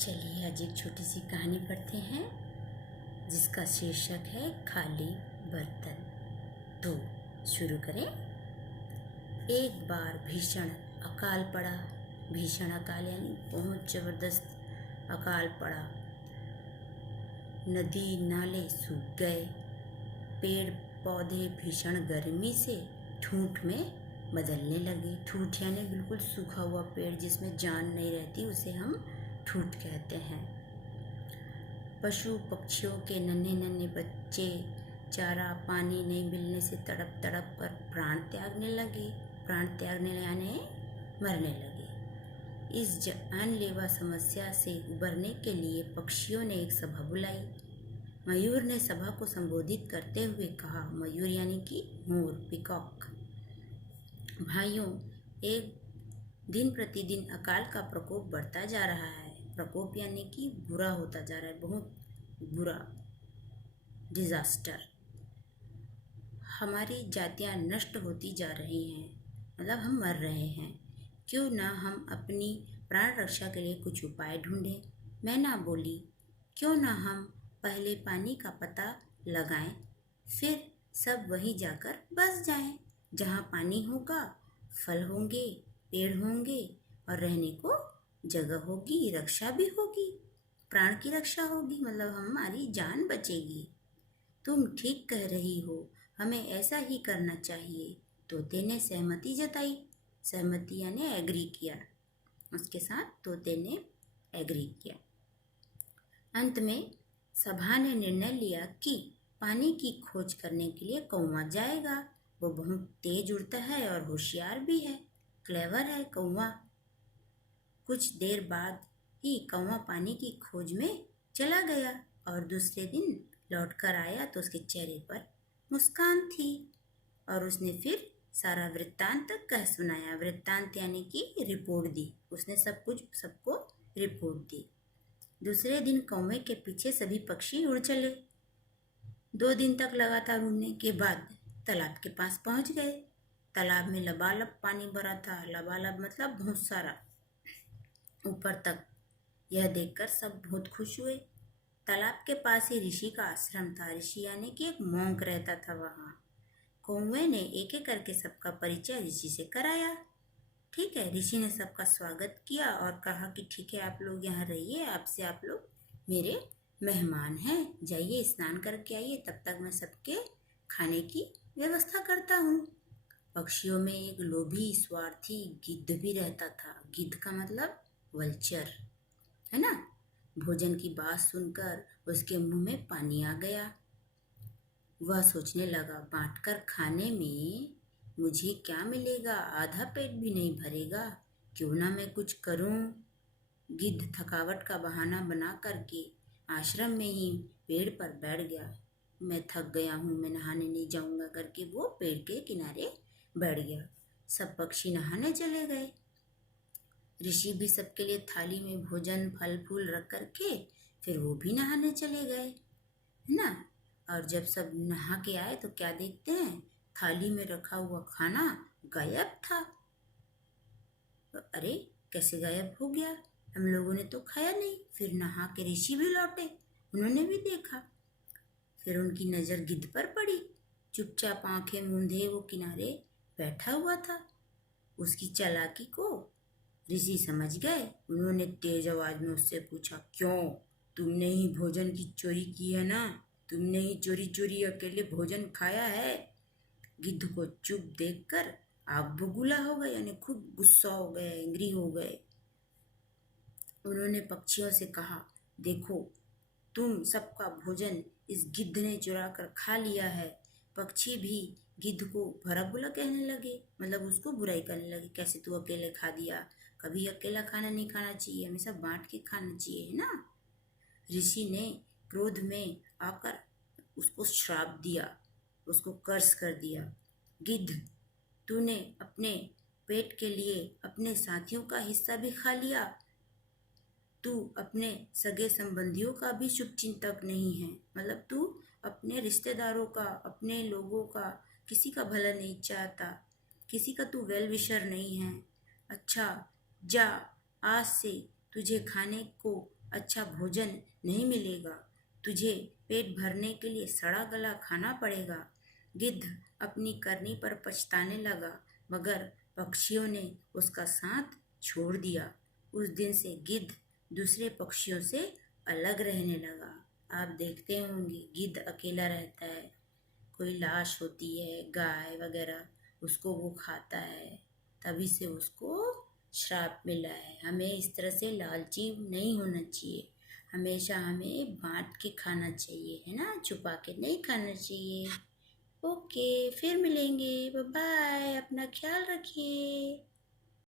चलिए आज एक छोटी सी कहानी पढ़ते हैं जिसका शीर्षक है खाली बर्तन। तो शुरू करें। एक बार भीषण अकाल पड़ा। भीषण अकाल यानी बहुत ज़बरदस्त अकाल पड़ा। नदी नाले सूख गए। पेड़ पौधे भीषण गर्मी से ठूंठ में बदलने लगे। ठूंठ यानी बिल्कुल सूखा हुआ पेड़ जिसमें जान नहीं रहती, उसे हम ठूंठ कहते हैं। पशु पक्षियों के नन्हे नन्हे बच्चे चारा पानी नहीं मिलने से तड़प तड़प कर प्राण त्यागने यानी मरने लगे। इस जानलेवा समस्या से उबरने के लिए पक्षियों ने एक सभा बुलाई। मयूर ने सभा को संबोधित करते हुए कहा, मयूर यानी कि मोर, पिकॉक, भाइयों, एक दिन प्रतिदिन अकाल का प्रकोप बढ़ता जा रहा है। प्रकोप यानी कि बुरा होता जा रहा है, बहुत बुरा, डिजास्टर। हमारी जातियां नष्ट होती जा रही हैं, मतलब हम मर रहे हैं। क्यों ना हम अपनी प्राण रक्षा के लिए कुछ उपाय ढूंढें। मैना बोली, क्यों ना हम पहले पानी का पता लगाएं, फिर सब वहीं जाकर बस जाएं। जहाँ पानी होगा फल होंगे, पेड़ होंगे और रहने को जगह होगी, रक्षा भी होगी, प्राण की रक्षा होगी, मतलब हमारी जान बचेगी। तुम ठीक कह रही हो, हमें ऐसा ही करना चाहिए। तोते ने सहमति जताई। सहमति यानी एग्री किया। उसके साथ तोते ने एग्री किया। अंत में सभा ने निर्णय लिया कि पानी की खोज करने के लिए कौवा जाएगा। वो बहुत तेज उड़ता है और होशियार भी है, क्लेवर है कौवा। कुछ देर बाद ही कौवा पानी की खोज में चला गया और दूसरे दिन लौटकर आया तो उसके चेहरे पर मुस्कान थी और उसने फिर सारा वृत्तांत कह सुनाया। वृत्तांत यानी कि रिपोर्ट दी। उसने सब कुछ सबको रिपोर्ट दी। दूसरे दिन कौवे के पीछे सभी पक्षी उड़ चले। 2 दिन तक लगातार उड़ने के बाद तालाब के पास पहुंच गए। तालाब में लबालब पानी भरा था। लबालब मतलब बहुत सारा, ऊपर तक। यह देखकर सब बहुत खुश हुए। तालाब के पास ही ऋषि का आश्रम था। ऋषि यानी कि एक मॉन्क रहता था वहाँ। कौवे ने एक एक करके सबका परिचय ऋषि से कराया। ठीक है, ऋषि ने सबका स्वागत किया और कहा कि ठीक है, आप लोग यहाँ रहिए, आपसे आप लोग मेरे मेहमान हैं, जाइए स्नान करके आइए, तब तक मैं सबके खाने की व्यवस्था करता हूँ। पक्षियों में एक लोभी स्वार्थी गिद्ध भी रहता था। गिद्ध का मतलब वल्चर है ना। भोजन की बात सुनकर उसके मुंह में पानी आ गया। वह सोचने लगा, बांटकर खाने में मुझे क्या मिलेगा, आधा पेट भी नहीं भरेगा, क्यों ना मैं कुछ करूं। गिद्ध थकावट का बहाना बना करके आश्रम में ही पेड़ पर बैठ गया। मैं थक गया हूँ, मैं नहाने नहीं जाऊंगा करके वो पेड़ के किनारे बैठ गया। सब पक्षी नहाने चले गए। ऋषि भी सबके लिए थाली में भोजन फल फूल रख करके फिर वो भी नहाने चले गए, है ना। और जब सब नहा के आए तो क्या देखते हैं, थाली में रखा हुआ खाना गायब था। अरे कैसे गायब हो गया, हम लोगों ने तो खाया नहीं। फिर नहा के ऋषि भी लौटे, उन्होंने भी देखा। फिर उनकी नज़र गिद्ध पर पड़ी। चुपचाप आंखें मूंधे वो किनारे बैठा हुआ था। उसकी चालाकी को ऋषि समझ गए। उन्होंने तेज आवाज में उससे पूछा, क्यों, तुमने ही भोजन की चोरी की है ना, तुमने ही चोरी चोरी अकेले भोजन खाया है। गिद्ध को चुप देखकर आग बबूला हो गए, यानी खूब गुस्सा हो गए, एंग्री हो गए। उन्होंने पक्षियों से कहा, देखो, तुम सबका भोजन इस गिद्ध ने चुरा कर खा लिया है। पक्षी भी गिद्ध को भला बुरा कहने लगे, मतलब उसको बुराई करने लगे, कैसे तू अकेले खा दिया, कभी अकेला खाना नहीं खाना चाहिए, हमेशा बांट के खाना चाहिए, है ना। ऋषि ने क्रोध में आकर उसको श्राप दिया, उसको कर्स कर दिया। गिद्ध, तूने अपने पेट के लिए अपने साथियों का हिस्सा भी खा लिया। तू अपने सगे संबंधियों का भी शुभ चिंतक नहीं है, मतलब तू अपने रिश्तेदारों का, अपने लोगों का, किसी का भला नहीं चाहता, किसी का तू वेल विशर नहीं है। अच्छा जा, आज से तुझे खाने को अच्छा भोजन नहीं मिलेगा। तुझे पेट भरने के लिए सड़ा गला खाना पड़ेगा। गिद्ध अपनी करनी पर पछताने लगा, मगर पक्षियों ने उसका साथ छोड़ दिया। उस दिन से गिद्ध दूसरे पक्षियों से अलग रहने लगा। आप देखते होंगे गिद्ध अकेला रहता है, कोई लाश होती है गाय वगैरह, उसको वो खाता है, तभी से उसको श्राप मिला है। हमें इस तरह से लालची नहीं होना चाहिए, हमेशा हमें बांट के खाना चाहिए, है ना, छुपा के नहीं खाना चाहिए। ओके, फिर मिलेंगे, बाय बाय, अपना ख्याल रखिए।